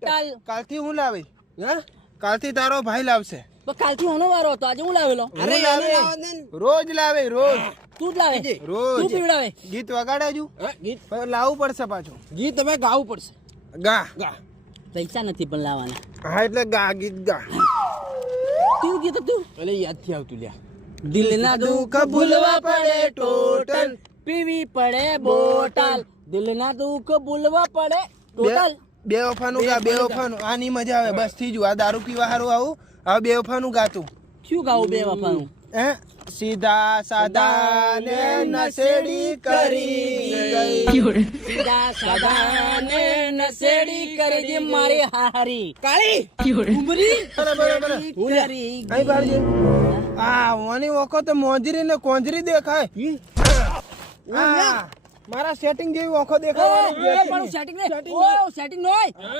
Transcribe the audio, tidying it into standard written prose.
કાલથી હું લાવી હા કાલથી તારો ભાઈ લાવશે પણ કાલથી હોનો વારો હતો આજે હું લાવેલો અરે હું યાર લાવે. રોજ લાવે રોજ તું જ લાવે રોજ તું પીવડાવે ગીત વગાડે હજુ ગીત પણ લાવવું પડશે પાછું ગીત તમે ગાવું પડશે ગા ગા પૈસા નથી પણ લાવવાના હા એટલે ગા ગીત ગા તું ગીત તું એટલે યાદ થી આવતું લ્યા દિલના દુઃખ ભૂલવા પડે ટોટલ પીવી પડે બોટલ દિલના દુઃખ ભૂલવા પડે ટોટલ બે વફાનું ગા બે વફાનું આની મજા આવે બસ થી જ આ દારૂ પીવા હારું આવું હવે બે વફાનું ગાતું શું ગાવું બે વફાનું હે સીધા સાદા ને નશેડી કરી ગઈ સીધા સાદા ને નસેડી કરજે મારી હારી કાળી ઉમરી બરાબર કરી અહીં બહાર જે આ વાની વખત તો મોજરી ને કોંજરી દેખાય આ મારા સેટિંગ જેવી વખત દેખાય પણ સેટિંગ ને ઓ સેટિંગ નોય